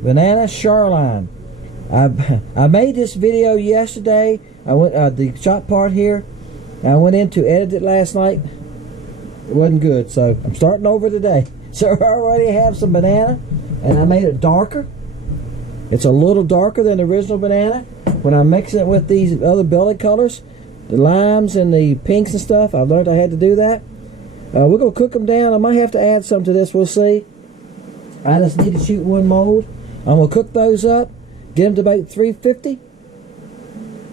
Banana Charlime. I made this video yesterday. I went the shot part here. I went in to edit it last night. It wasn't good, so I'm starting over today. So I already have some banana, and I made it darker. It's a little darker than the original banana. When I'm mixing it with these other belly colors, the limes and the pinks and stuff, I learned I had to do that. We're gonna cook them down. I might have to add some to this. We'll see. I just need to shoot one mold. I'm gonna cook those up, get them to about 350.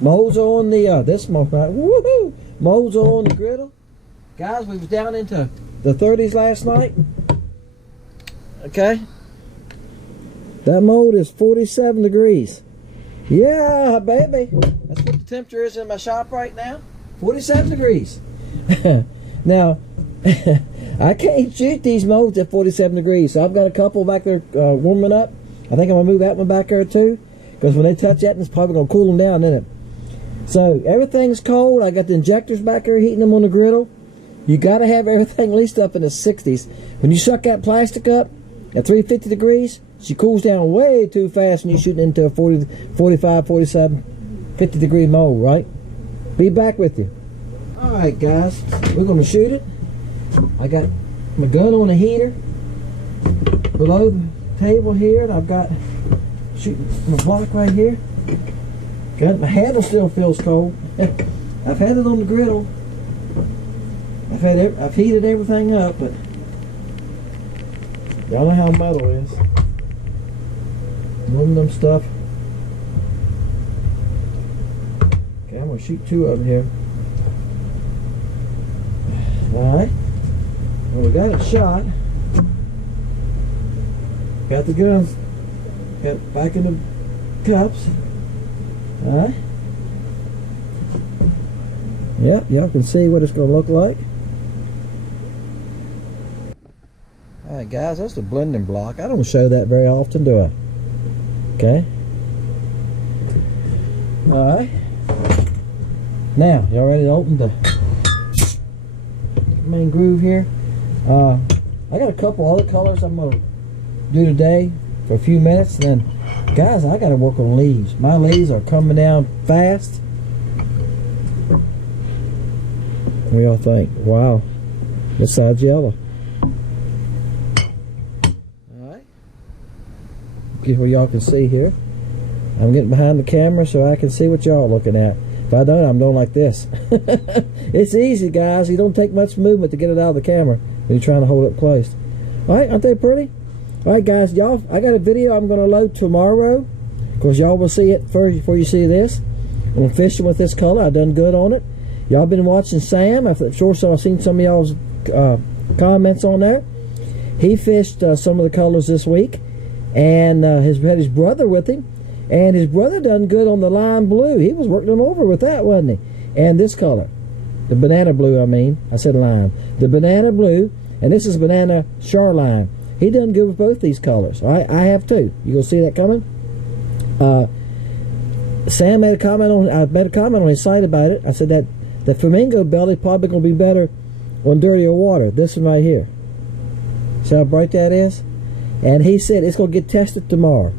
Molds on the this mold, right? Woohoo! Molds on the griddle. Guys, we was down into the 30s last night. Okay. That mold is 47 degrees. Yeah, baby. That's what the temperature is in my shop right now. 47 degrees. Now, I can't shoot these molds at 47 degrees, so I've got a couple back there warming up. I think I'm going to move that one back there too, because when they touch that, it's probably going to cool them down, isn't it? So everything's cold. I got the injectors back there heating them on the griddle. You got to have everything at least up in the 60s. When you suck that plastic up at 350 degrees, she cools down way too fast when you're shooting into a 40, 45, 47, 50 degree mold, right? Be back with you. Alright guys, we're going to shoot it. I got my gun on the heater below the table here, and I've got shooting my block right here. Got my handle still feels cold. I've had it on the griddle. I've heated everything up, but y'all know how metal is. Aluminum stuff. Okay, I'm gonna shoot two of them here. Alright. Well, we got it shot. Got the gun. Got it back in the cups. Alright. Yep, y'all can see what it's gonna look like. Alright guys, that's the blending block. I don't show that very often, do I? Okay. Alright. Now, y'all ready to open the main groove here? I got a couple other colors I'm going to do today for a few minutes. And then, guys, I got to work on leaves. My leaves are coming down fast. What do y'all think? Wow. This side's yellow. Where y'all can see here. I'm getting behind the camera so I can see what y'all looking at. If I don't, I'm doing like this. It's easy, guys. You don't take much movement to get it out of the camera when you're trying to hold it close. Alright, aren't they pretty? Alright guys, y'all, I got a video I'm going to load tomorrow. Of course, y'all will see it first before you see this. I'm fishing with this color. I done good on it. Y'all been watching Sam. I'm sure I've seen some of y'all's comments on there. He fished some of the colors this week. And had his brother with him, and his brother done good on the lime blue. He was working him over with that, wasn't he? And this color, the banana blue, I said lime. The banana blue, and this is Banana Charlime. He done good with both these colors. All right, I have too. You gonna see that coming? Sam made a comment on. I made a comment on his site about it. I said that the flamingo belly probably gonna be better on dirtier water. This one right here. See how bright that is? And he said it's going to get tested tomorrow.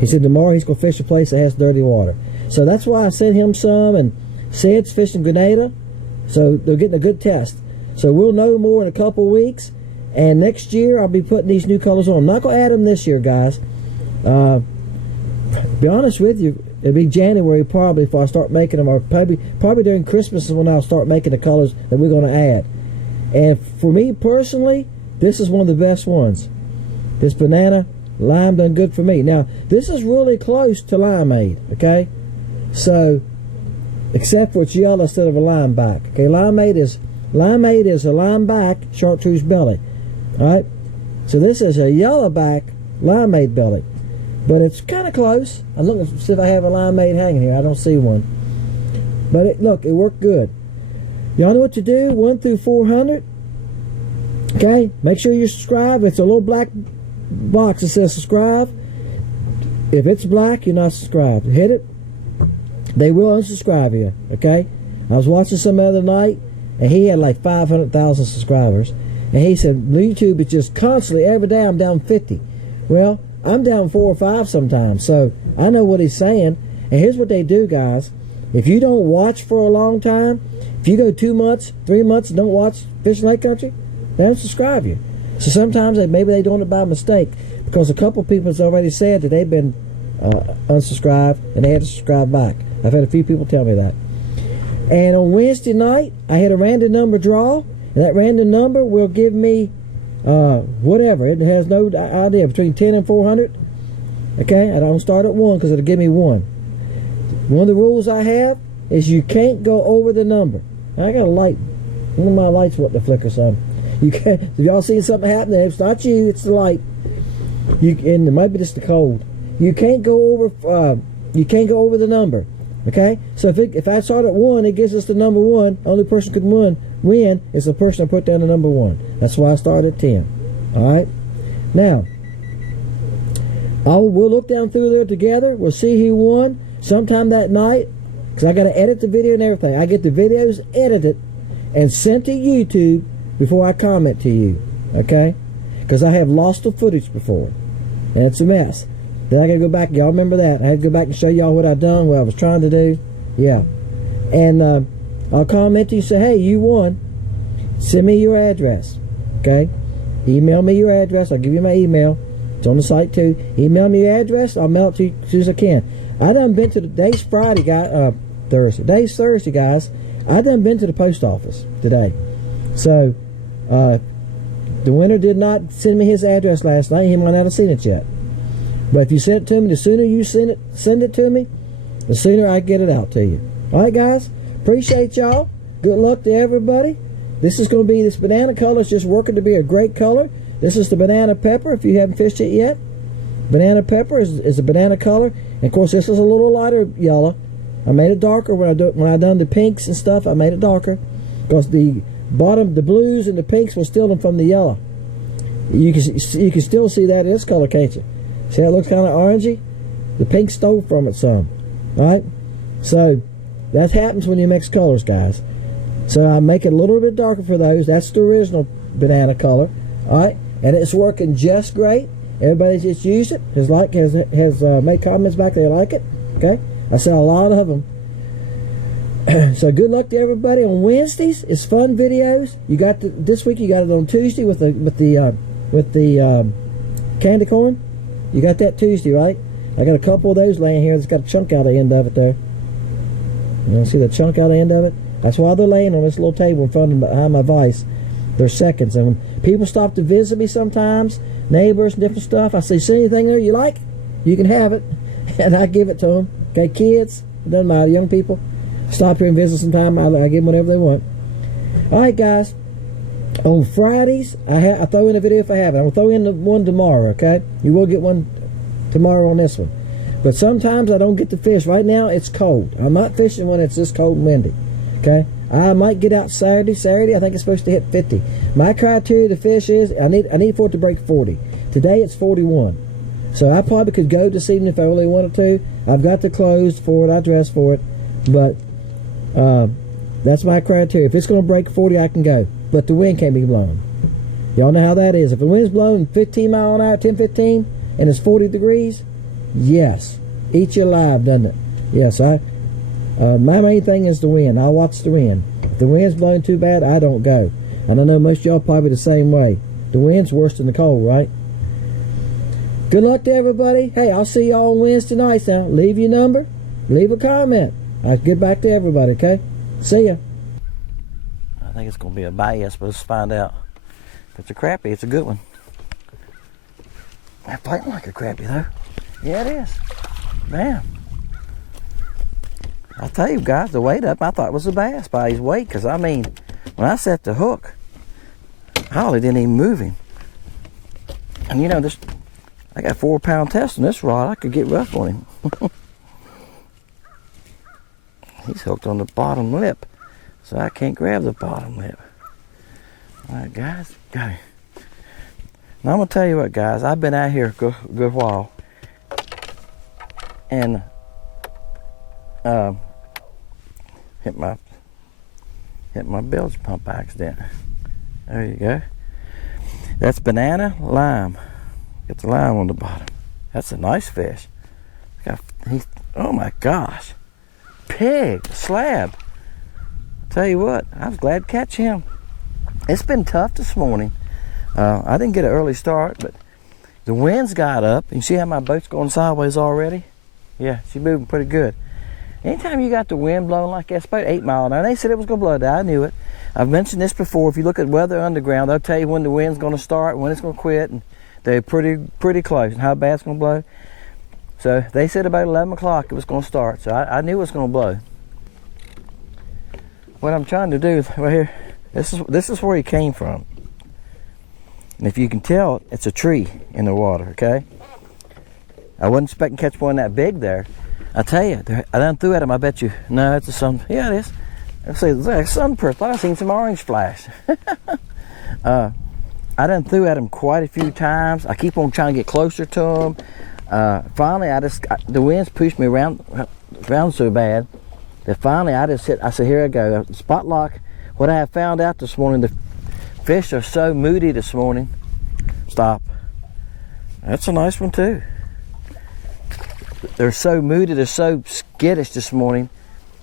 He said tomorrow he's going to fish a place that has dirty water. So that's why I sent him some, and Shad's fishing Grenada. So they're getting a good test. So we'll know more in a couple weeks. And next year I'll be putting these new colors on. I'm not going to add them this year, guys. Be honest with you, it'll be January probably before I start making them. Or probably during Christmas is when I'll start making the colors that we're going to add. And for me personally, this is one of the best ones. This banana lime done good for me. Now, this is really close to limeade, okay? So, except for it's yellow instead of a lime back. Okay, limeade is a lime back chartreuse belly. Alright? So this is a yellow back limeade belly. But it's kind of close. I'm looking to see if I have a limeade hanging here. I don't see one. But look, it worked good. Y'all know what to do? 1 through 400. Okay? Make sure you subscribe. It's a little black box that says subscribe. If it's black, you're not subscribed. Hit it. They will unsubscribe you. Okay? I was watching some other night, and he had like 500,000 subscribers. And he said, YouTube is just constantly, every day I'm down 50. Well, I'm down 4 or 5 sometimes. So I know what he's saying. And here's what they do, guys. If you don't watch for a long time, if you go 2 months, 3 months and don't watch Fishing Lake Country, they don't subscribe you. So sometimes maybe they're doing it by mistake, because a couple people has already said that they've been unsubscribed and they had to subscribe back. I've had a few people tell me that. And on Wednesday night, I had a random number draw, and that random number will give me whatever. It has no idea, between 10 and 400. Okay, I don't start at 1 because it'll give me 1. One of the rules I have is you can't go over the number. I got a light. One of my lights want to flicker some. You can't. If y'all seen something happen, it's not you, it's the light. And it might be just the cold. You can't go over. You can't go over the number. Okay. So if I start at 1, it gives us the number 1. Only person could win is the person I put down the number 1. That's why I started at 10. All right. Now, we'll look down through there together. We'll see who won sometime that night, because I got to edit the video and everything. I get the videos edited and sent to YouTube before I comment to you. Okay. Because I have lost the footage before, and it's a mess. Then I got to go back. Y'all remember that? I had to go back and show y'all what I done, what I was trying to do. Yeah. And I'll comment to you, say, hey, you won. Send me your address. Okay? Email me your address. I'll give you my email. It's on the site too. Email me your address. I'll mail it to you as soon as I can. I done been to today's Friday, guys. Thursday. Today's Thursday, guys. I done been to the post office today. So, the winner did not send me his address last night. He might not have seen it yet. But if you send it to me, the sooner you send it to me, the sooner I get it out to you. All right, guys? Appreciate y'all. Good luck to everybody. This is going to be, this banana color is just working to be a great color. This is the banana pepper, if you haven't fished it yet. Banana pepper is a banana color. And, of course, this is a little lighter yellow. I made it darker when I done the pinks and stuff. I made it darker because the bottom, the blues and the pinks will steal them from the yellow. You can still see that in this color, can't you? See how it looks kind of orangey? The pink stole from it some. Alright? So, that happens when you mix colors, guys. So, I make it a little bit darker for those. That's the original banana color. Alright? And it's working just great. Everybody just used it. Has made comments back they like it. Okay? I saw a lot of them. So, good luck to everybody on Wednesdays. It's fun videos. You got this week. You got it on Tuesday with the candy corn. You got that Tuesday, right? I got a couple of those laying here. It's got a chunk out of the end of it there. You see the chunk out of the end of it? That's why they're laying on this little table in front of behind my vise. They're seconds. And when people stop to visit me sometimes, neighbors and different stuff, I say, see anything there you like? You can have it. And I give it to them. Okay, kids, it doesn't matter, young people. Stop here and visit sometime. I give them whatever they want. All right, guys. On Fridays, I throw in a video if I have it. I'm going to throw in one tomorrow, okay? You will get one tomorrow on this one. But sometimes I don't get to fish. Right now, it's cold. I'm not fishing when it's this cold and windy, okay? I might get out Saturday. Saturday, I think it's supposed to hit 50. My criteria to fish is I need for it to break 40. Today, it's 41. So I probably could go this evening if I really wanted to. I've got the clothes for it. I dress for it. But that's my criteria. If it's going to break 40, I can go. But the wind can't be blowing. Y'all know how that is. If the wind's blowing 15 mile an hour, 10, 15, and it's 40 degrees, yes. Eat you alive, doesn't it? Yes, my main thing is the wind. I watch the wind. If the wind's blowing too bad, I don't go. And I know most of y'all probably the same way. The wind's worse than the cold, right? Good luck to everybody. Hey, I'll see y'all on Wednesday nights now. Leave your number. Leave a comment. I'll get back to everybody, okay? See ya. I think it's going to be a bass, but let's find out. If it's a crappie, it's a good one. That fighting like a crappie, though. Yeah, it is. Man. I tell you guys, the weight up, I thought it was a bass by his weight. Because, I mean, when I set the hook, I hardly didn't even move him. And, you know, I got 4-pound test on this rod. I could get rough on him. He's hooked on the bottom lip. So I can't grab the bottom lip. Alright, guys, go. Now I'm going to tell you what, guys. I've been out here a good while. And hit my Hit my bilge pump by accident. There you go. That's banana lime. Get the lime on the bottom. That's a nice fish. Oh my gosh. Pig, slab. Tell you what, I was glad to catch him. It's been tough this morning. I didn't get an early start, but the winds got up. You see how my boat's going sideways already? Yeah, she's moving pretty good. Anytime you got the wind blowing like that, it's about 8 miles an hour. They said it was going to blow down. I knew it. I've mentioned this before. If you look at Weather Underground, they'll tell you when the wind's going to start, when it's going to quit, and they're pretty close, and how bad it's going to blow. So they said about 11 o'clock it was going to start, so I knew it was going to blow. What I'm trying to do is right here, this is where he came from. And if you can tell, it's a tree in the water, okay? I wasn't expecting to catch one that big there. I tell you, I done threw at him, I bet you. No, it's a sun. Yeah, it is. Let's see, it's like a sunburst. I seen some orange flash. I done threw at him quite a few times. I keep on trying to get closer to him. Finally, the winds pushed me around so bad that finally I said, here I go. Spot lock. What I have found out this morning, the fish are so moody this morning. Stop. That's a nice one too. They're so moody, they're so skittish this morning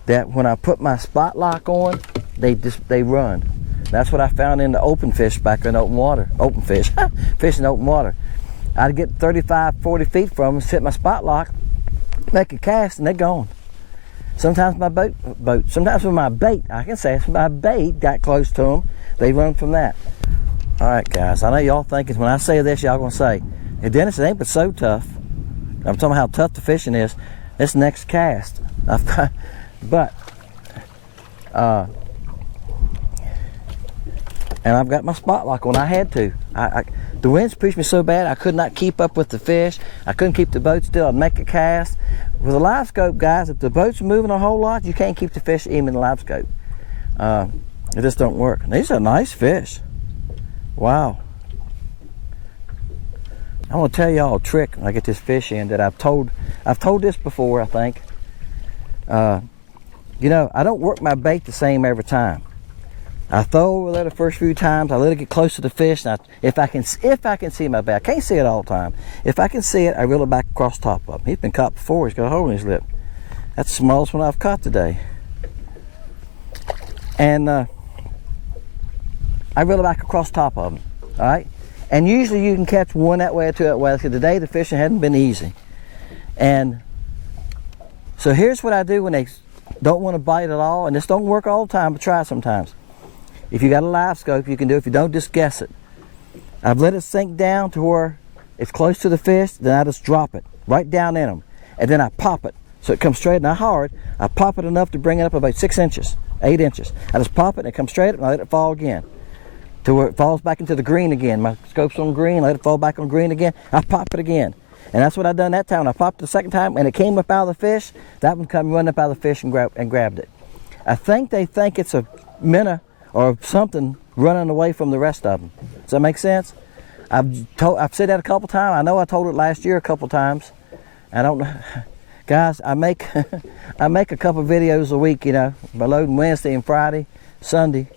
that when I put my spot lock on, they run. That's what I found in the open fish back in open water. Open fish, fish in open water. I'd get 35, 40 feet from them, set my spot lock, make a cast, and they're gone. Sometimes sometimes with my bait, I can say if my bait got close to them, they run from that. All right, guys, I know y'all thinking when I say this, y'all gonna say, hey, Dennis, it ain't but so tough. I'm talking about how tough the fishing is. This next cast. But, and I've got my spot lock on. I had to. The winds pushed me so bad I could not keep up with the fish. I couldn't keep the boat still. I'd make a cast. With a live scope, guys, if the boat's moving a whole lot, you can't keep the fish even in the live scope. It just don't work. And these are nice fish. Wow. I want to tell y'all a trick when I get this fish in that I've told this before, I think. You know, I don't work my bait the same every time. I throw over there the first few times. I let it get close to the fish. And if I can see my bait, I can't see it all the time. If I can see it, I reel it back across top of him. He's been caught before. He's got a hole in his lip. That's the smallest one I've caught today. And I reel it back across top of him. All right. And usually you can catch one that way or two that way. Because today the fishing hadn't been easy. And so here's what I do when they don't want to bite at all. And this don't work all the time, but try it sometimes. If you got a live scope, you can do it. If you don't, just guess it. I've let it sink down to where it's close to the fish, then I just drop it right down in them. And then I pop it. So it comes straight, not hard. I pop it enough to bring it up about 6 inches, 8 inches. I just pop it and it comes straight up and I let it fall again. To where it falls back into the green again. My scope's on green, let it fall back on green again. I pop it again. And that's what I done that time. I popped it the second time and it came up out of the fish. That one come running up out of the fish and grabbed it. I think they think it's a minnow or something running away from the rest of them. Does that make sense? I've said that a couple times. I know I told it last year a couple times. I don't know. Guys, I make a couple videos a week, you know, by loading Wednesday and Friday, Sunday.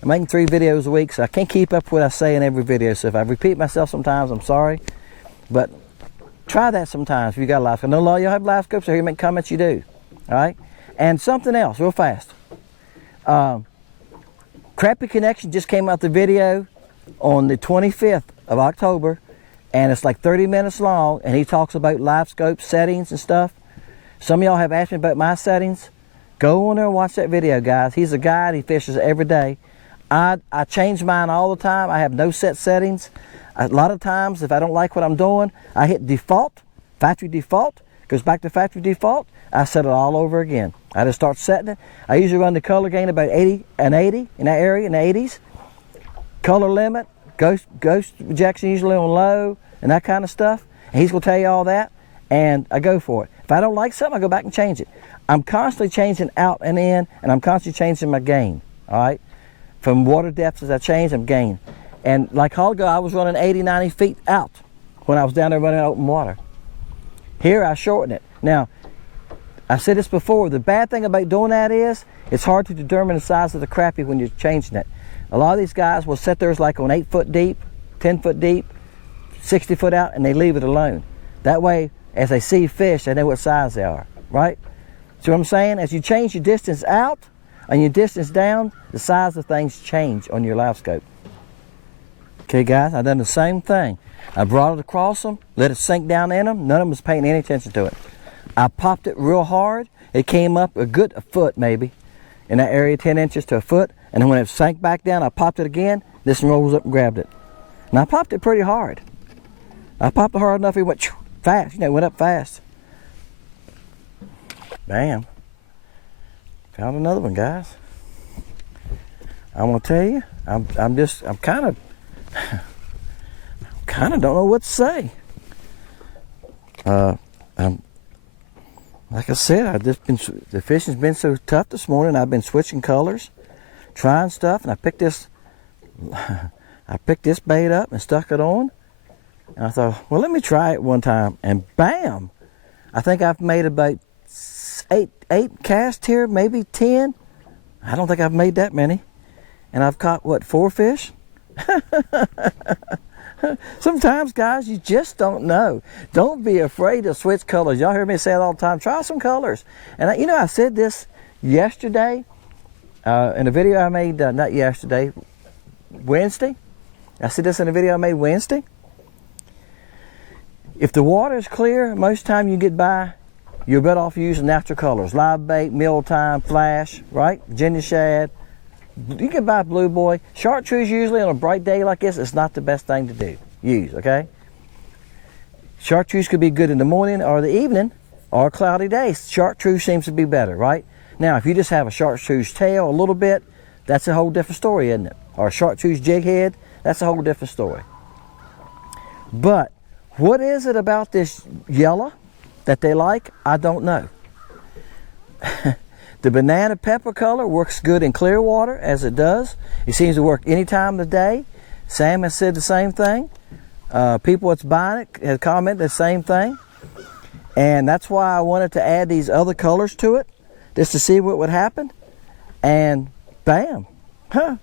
I'm making 3 videos a week, so I can't keep up with what I say in every video. So if I repeat myself sometimes, I'm sorry. But try that sometimes if you got a live scope. I know a lot of y'all have live scopes, so here make comments you do. All right? And something else, real fast. Crappy Connection just came out the video on the 25th of October, and it's like 30 minutes long, and he talks about live scope settings and stuff. Some of y'all have asked me about my settings. Go on there and watch that video, guys. He's a guide. He fishes every day. I change mine all the time. I have no set settings. A lot of times, if I don't like what I'm doing, I hit default, factory default, goes back to factory default. I set it all over again. I just start setting it. I usually run the color gain about 80 in that area, in the 80s. Color limit, ghost rejection usually on low, and that kind of stuff. And he's going to tell you all that, and I go for it. If I don't like something, I go back and change it. I'm constantly changing out and in, and I'm constantly changing my gain, all right? From water depths as I change, I'm gain. And like a while ago, I was running 80, 90 feet out when I was down there running open water. Here, I shorten it. Now, I've said this before, the bad thing about doing that is it's hard to determine the size of the crappie when you're changing it. A lot of these guys will set theirs like on 8 foot deep, 10 foot deep, 60 foot out, and they leave it alone. That way, as they see fish, they know what size they are, right? See what I'm saying? As you change your distance out and your distance down, the size of things change on your live scope. Okay guys, I've done the same thing. I brought it across them, let it sink down in them. None of them was paying any attention to it. I popped it real hard. It came up a foot maybe in that area, 10 inches to a foot. And then when it sank back down, I popped it again. This one rolls up and grabbed it. And I popped it pretty hard. I popped it hard enough it went fast. You know, it went up fast. Bam. Found another one, guys. I'm gonna tell you, I'm kind of don't know what to say. Like I said, the fishing's been so tough this morning. I've been switching colors, trying stuff, and I picked this bait up and stuck it on. And I thought, well, let me try it one time, and bam! I think I've made about eight casts here, maybe 10. I don't think I've made that many, and I've caught what, 4 fish? Sometimes, guys, you just don't know. Don't be afraid to switch colors. Y'all hear me say it all the time. Try some colors. And I said this yesterday in a video I made, not yesterday, Wednesday. I said this in a video I made Wednesday. If the water is clear, most time you get by, you're better off using natural colors. Live bait, mealtime, flash, right? Virginia shad. You can buy blue boy. Chartreuse usually on a bright day like this, it's not the best thing to use, okay? Chartreuse could be good in the morning or the evening or a cloudy day. Chartreuse seems to be better, right? Now, if you just have a chartreuse tail a little bit, that's a whole different story, isn't it? Or a chartreuse jig head, that's a whole different story. But what is it about this yellow that they like? I don't know. The banana pepper color works good in clear water, as it does. It seems to work any time of the day. Sam has said the same thing. People that's buying it have commented the same thing. And that's why I wanted to add these other colors to it, just to see what would happen. And bam, huh.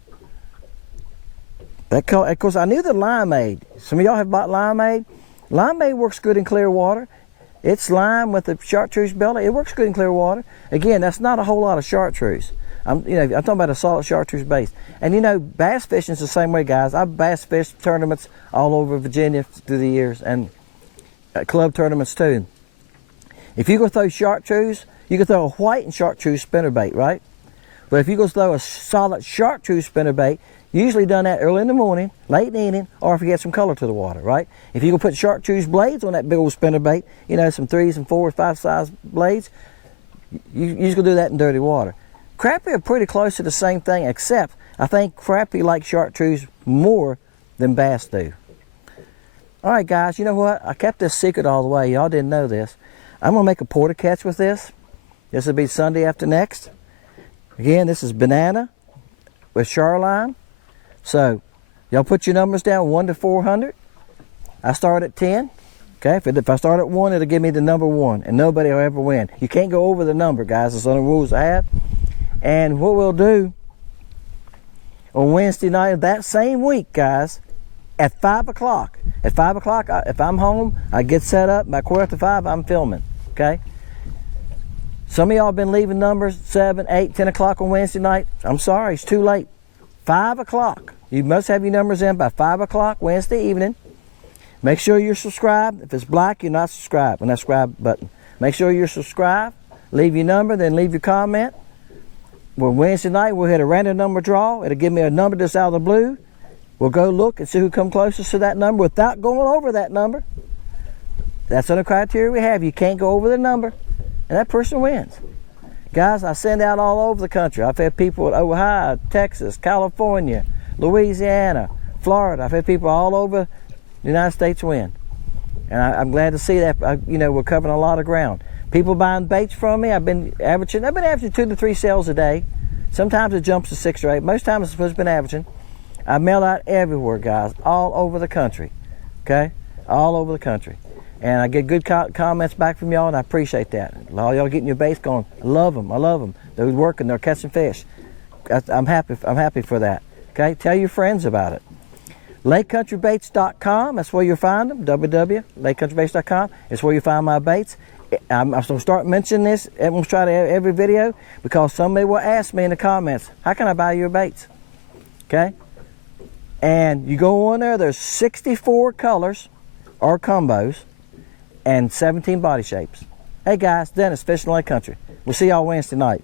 That color, of course, I knew the limeade. Some of y'all have bought limeade. Limeade works good in clear water. It's lime with the chartreuse belly. It works good in clear water. Again, that's not a whole lot of chartreuse. I'm talking about a solid chartreuse base. And bass fishing is the same way, guys. I've bass fished tournaments all over Virginia through the years, and club tournaments too. If you go throw chartreuse, you can throw a white and chartreuse spinnerbait, right? But if you go throw a solid chartreuse spinnerbait, usually done that early in the morning, late in the evening, or if you get some color to the water, right? If you go put chartreuse blades on that big old spinnerbait, some 3s and 4s, 5 size blades, you just gonna do that in dirty water. Crappie are pretty close to the same thing, except I think crappie like chartreuse more than bass do. All right, guys, you know what? I kept this secret all the way. Y'all didn't know this. I'm gonna make a porter catch with this. This will be Sunday after next. Again, this is banana with Charlime. So, y'all put your numbers down 1 to 400. I start at 10. Okay, if I start at 1, it'll give me the number 1, and nobody will ever win. You can't go over the number, guys. It's on the rules I have. And what we'll do on Wednesday night of that same week, guys, at 5 o'clock. At 5 o'clock, if I'm home, I get set up. By 4:45, I'm filming. Okay. Some of y'all have been leaving numbers 7, 8, 10 o'clock on Wednesday night. I'm sorry, it's too late. 5 o'clock. You must have your numbers in by 5 o'clock Wednesday evening. Make sure you're subscribed. If it's black, you're not subscribed on that subscribe button. Make sure you're subscribed. Leave your number, then leave your comment. Well, Wednesday night, we'll hit a random number draw. It'll give me a number that's out of the blue. We'll go look and see who comes closest to that number without going over that number. That's on the criteria we have. You can't go over the number, and that person wins. Guys, I send out all over the country. I've had people in Ohio, Texas, California, Louisiana, Florida. I've had people all over the United States win. And I'm glad to see that, we're covering a lot of ground. People buying baits from me. I've been averaging 2 to 3 sales a day. Sometimes it jumps to 6 or 8. Most times it's been averaging. I mail out everywhere, guys, all over the country. Okay? All over the country. And I get good comments back from y'all, and I appreciate that. All y'all getting your baits going. I love them. I love them. They're working. They're catching fish. I'm happy. I'm happy for that. Okay, tell your friends about it. LakeCountryBaits.com. That's where you'll find them. www.LakeCountryBaits.com. It's where you find my baits. I'm going to start mentioning this. I'm going to try to every video because somebody will ask me in the comments, "How can I buy your baits?" Okay, and you go on there. There's 64 colors or combos and 17 body shapes. Hey guys, Dennis, Fishing Lake Country. We'll see y'all Wednesday night.